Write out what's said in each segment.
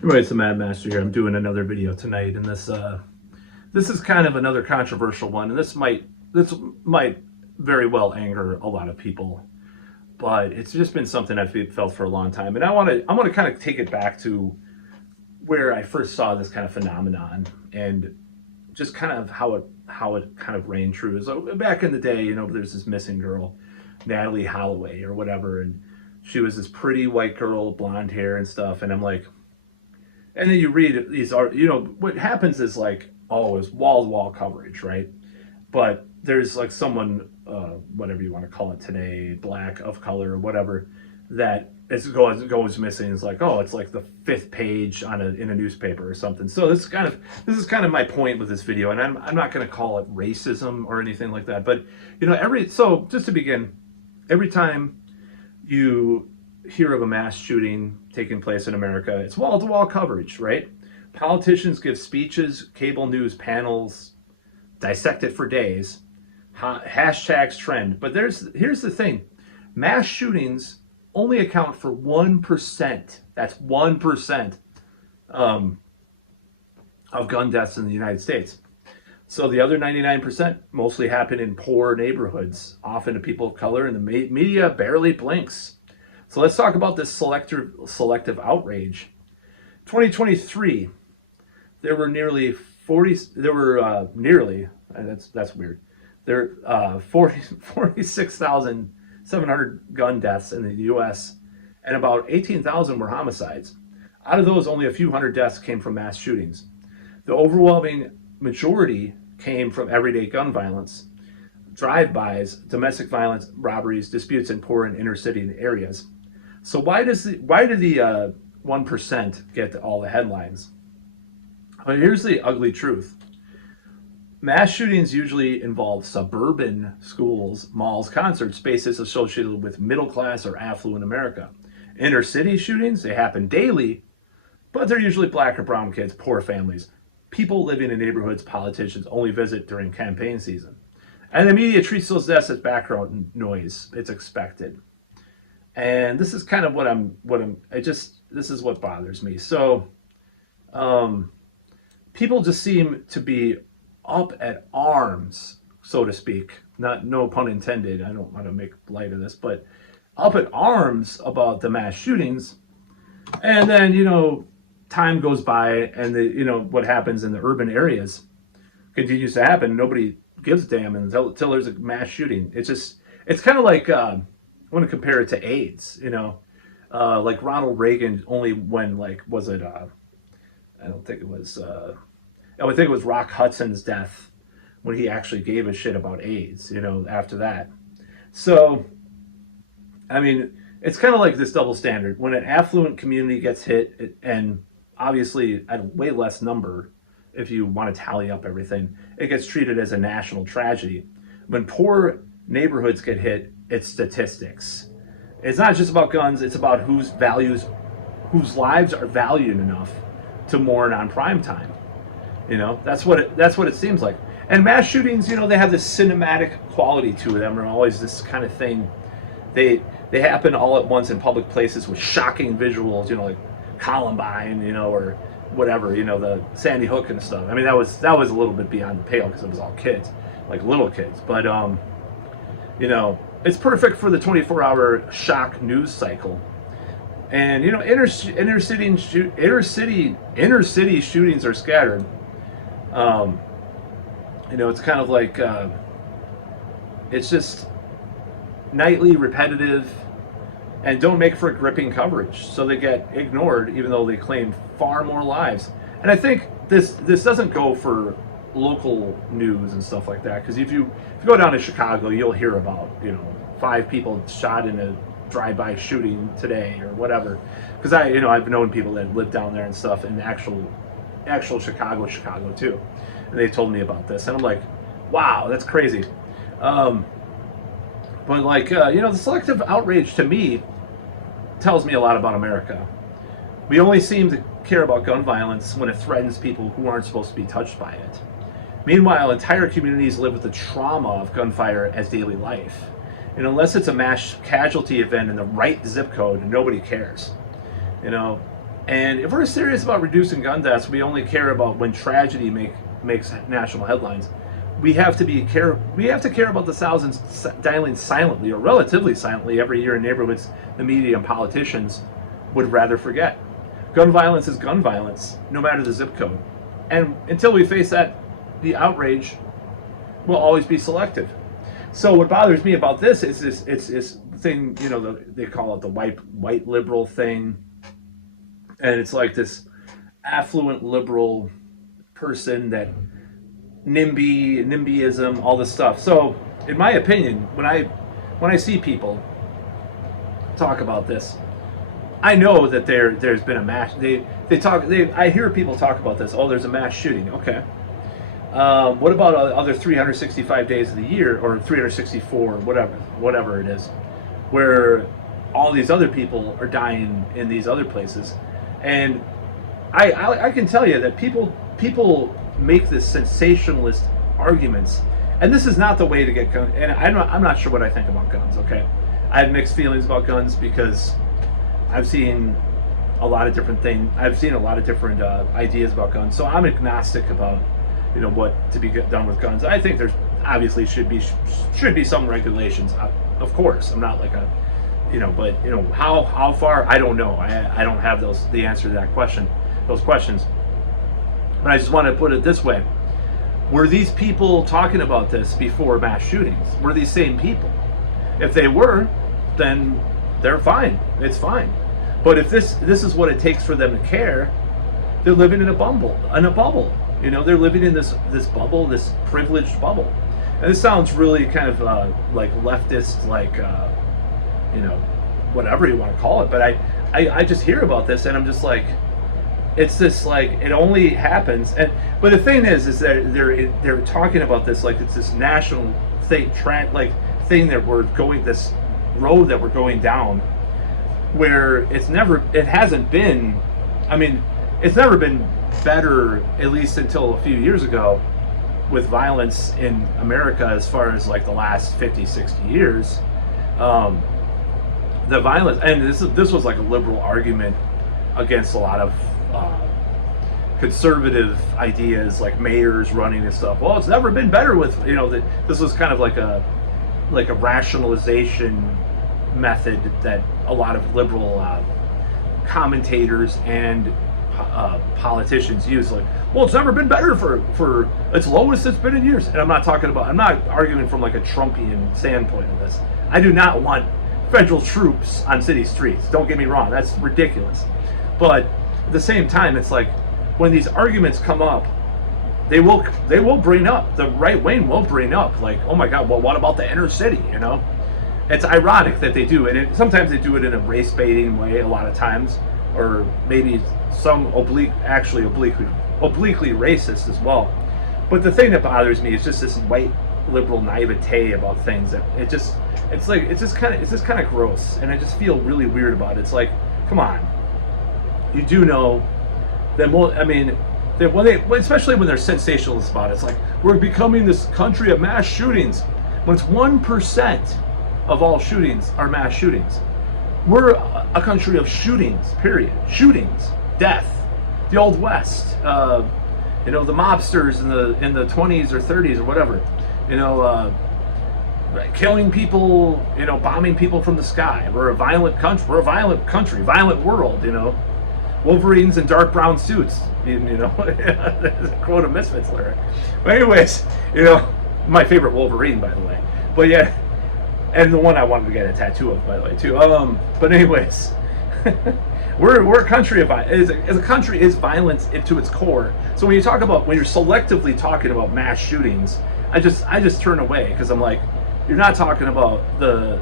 Anyway, it's the Mad Master here. I'm doing another video tonight, and this is kind of another controversial one, and this might very well anger a lot of people, but it's just been something I've felt for a long time, and I want to kind of take it back to where I first saw this kind of phenomenon, and just kind of how it kind of reigned true. So back in the day, there's this missing girl, Natalie Holloway or whatever, and she was this pretty white girl, blonde hair and stuff, and I'm like. And then you read these are what happens is like, oh, it's wall to wall coverage, right? But there's like someone, whatever you want to call it today, black of color or whatever, that goes missing. It's like, oh, it's like the fifth page in a newspaper or something. So this is kind of my point with this video, and I'm not going to call it racism or anything like that. But so just to begin, every time you hear of a mass shooting taking place in America, it's wall to wall coverage, right? Politicians give speeches, cable news panels, dissect it for days, hashtags trend. But here's the thing: mass shootings only account for 1%. That's 1% of gun deaths in the United States. So the other 99% mostly happen in poor neighborhoods, often to people of color, and the media barely blinks. So let's talk about this selective outrage. 2023, there were nearly 40. There were nearly. That's weird. There 46,700 gun deaths in the U.S. and about 18,000 were homicides. Out of those, only a few hundred deaths came from mass shootings. The overwhelming majority came from everyday gun violence, drive-bys, domestic violence, robberies, disputes in poor and inner city areas. So why do the 1% get all the headlines? Well, here's the ugly truth. Mass shootings usually involve suburban schools, malls, concerts, spaces associated with middle class or affluent America. Inner city shootings, they happen daily, but they're usually black or brown kids, poor families, people living in neighborhoods politicians only visit during campaign season. And the media treats those deaths as background noise. It's expected. And this is kind of this is what bothers me. So people just seem to be up at arms, so to speak. No pun intended. I don't want to make light of this, but up at arms about the mass shootings. And then, time goes by and what happens in the urban areas continues to happen. Nobody gives a damn until there's a mass shooting. It's kind of like, I want to compare it to AIDS, like Ronald Reagan only when, like, was it, I don't think it was, I would think it was Rock Hudson's death when he actually gave a shit about AIDS, after that. So, I mean, it's kind of like this double standard. When an affluent community gets hit, and obviously at a way less number, if you want to tally up everything, it gets treated as a national tragedy. When poor neighborhoods get hit, it's statistics. It's not just about guns, it's about whose lives are valued enough to mourn on prime time. That's what it seems like. And mass shootings, they have this cinematic quality to them, or always this kind of thing. They happen all at once in public places with shocking visuals, like Columbine, or whatever, the Sandy Hook and stuff. I mean, that was a little bit beyond the pale because it was all kids, like little kids. But it's perfect for the 24-hour shock news cycle. And inner city shootings are scattered. It's kind of like it's just nightly, repetitive, and don't make for gripping coverage. So they get ignored, even though they claim far more lives. And I think this doesn't go for local news and stuff like that. Because if you go down to Chicago, you'll hear about 5 people shot in a drive-by shooting today or whatever. Because I've known people that live down there and stuff in actual Chicago too, and they told me about this, and I'm like, wow, that's crazy. But like, the selective outrage to me tells me a lot about America. We only seem to care about gun violence when it threatens people who aren't supposed to be touched by it. Meanwhile, entire communities live with the trauma of gunfire as daily life. And unless it's a mass casualty event in the right zip code, nobody cares. And if we're serious about reducing gun deaths, we only care about when tragedy makes national headlines. We have to care about the thousands dying silently or relatively silently every year in neighborhoods the media and politicians would rather forget. Gun violence is gun violence, no matter the zip code. And until we face that, the outrage will always be selective. So what bothers me about this is this thing, they call it the white liberal thing, and it's like this affluent liberal person that NIMBYism, all this stuff. So, in my opinion, when I see people talk about this, I know that there's been a mass. I hear people talk about this. Oh, there's a mass shooting. Okay. What about other 365 days of the year, or 364, whatever it is, where all these other people are dying in these other places? And I can tell you that people make this sensationalist arguments, and this is not the way to get guns. And I'm not sure what I think about guns. Okay, I have mixed feelings about guns because I've seen a lot of different things. I've seen a lot of different ideas about guns, so I'm agnostic about what to be done with guns. I think there's obviously should be some regulations. Of course, I'm not like a but how far, I don't know. I don't have the answer to those questions. But I just want to put it this way: were these people talking about this before mass shootings? Were these same people? If they were, then they're fine. It's fine. But if this is what it takes for them to care, they're living in a bubble. They're living in this bubble, this privileged bubble. And this sounds really kind of like leftist, like whatever you want to call it. But I just hear about this, and I'm just like, it's this, like, it only happens. But the thing is that they're talking about this like it's this national thing, thing that we're going, this road that we're going down, where it's never been better, at least until a few years ago, with violence in America, as far as like the last 50, 60 years. The violence, and this was like a liberal argument against a lot of conservative ideas, like mayors running and stuff. Well, it's never been better with, this was kind of like a rationalization method that a lot of liberal commentators and politicians use. Like, well, it's never been better for its lowest it's been in years. And I'm not arguing from like a Trumpian standpoint of this. I do not want federal troops on city streets. Don't get me wrong, that's ridiculous. But at the same time, it's like, when these arguments come up, they will bring up, the right wing will bring up, like, oh my God, well, what about the inner city? It's ironic that they do, and sometimes they do it in a race baiting way, a lot of times, or maybe some obliquely racist as well. But the thing that bothers me is just this white liberal naivete about things that it's just kind of gross, and I just feel really weird about it. It's like, come on, you do know that especially when they're sensationalist about it. It's like, we're becoming this country of mass shootings, when it's 1% of all shootings are mass shootings. We're a country of shootings, period. Shootings, death, the Old West, the mobsters in the 20s or 30s or whatever, killing people, bombing people from the sky. We're a violent country, violent world, Wolverines in dark brown suits, there's a quote a Misfits lyric. But anyways, my favorite Wolverine, by the way. But yeah, and the one I wanted to get a tattoo of, by the way, too. But anyways, we're a country as a country is violence to its core. So when you're selectively talking about mass shootings, I just turn away, because I'm like, you're not talking about the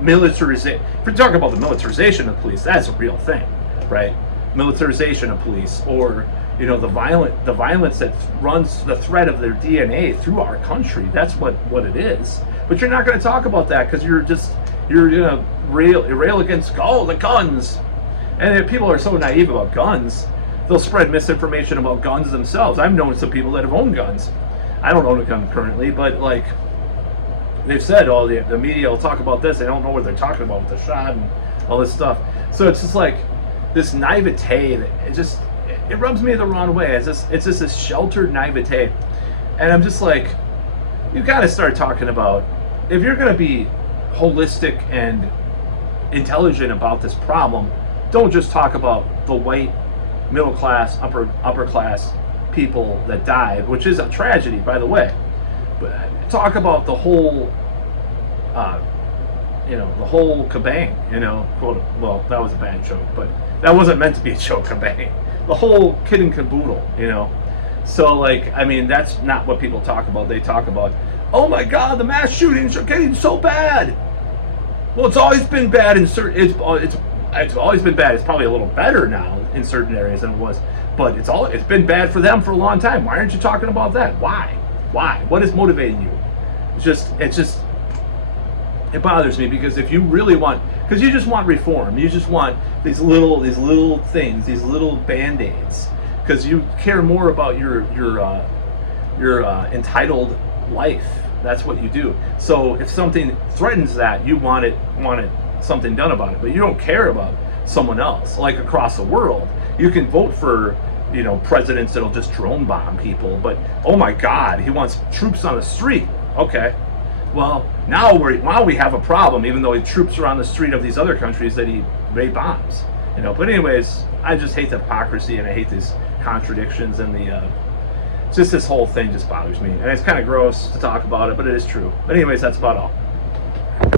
militarization. If you're talking about the militarization of police, that's a real thing, right? Militarization of police, or the violence that runs the thread of their DNA through our country. That's what it is. But you're not going to talk about that, because you're gonna rail against the guns. And if people are so naive about guns, they'll spread misinformation about guns themselves. I've known some people that have owned guns. I don't own a gun currently, but like, they've said, oh, the media will talk about this. They don't know what they're talking about with the shot and all this stuff. So it's just like, this naivete that it rubs me the wrong way. It's just this sheltered naivete, and I'm just like, you got to start talking about, if you're going to be holistic and intelligent about this problem, don't just talk about the white middle class, upper class people that died, which is a tragedy, by the way. But talk about the whole, the whole kabang. Quote. Well, that was a bad joke, but that wasn't meant to be a joke. Kabang. The whole kid and caboodle. So like, I mean, that's not what people talk about. They talk about, oh my God, the mass shootings are getting so bad. Well, it's always been bad in certain. It's always been bad. It's probably a little better now in certain areas than it was, but it's been bad for them for a long time. Why aren't you talking about that? Why? What is motivating you? It bothers me, because if you really want, because you just want reform, you just want these little things, these little band-aids, because you care more about your entitled life. That's what you do. So if something threatens that, you want it something done about it, but you don't care about someone else. Like across the world, you can vote for presidents that'll just drone bomb people, but oh my God, he wants troops on the street. Okay, well now we have a problem, even though troops are on the street of these other countries that he made bombs. But anyways, I just hate the hypocrisy, and I hate these contradictions, and just this whole thing just bothers me, and it's kind of gross to talk about it, but it is true. But anyways, that's about all.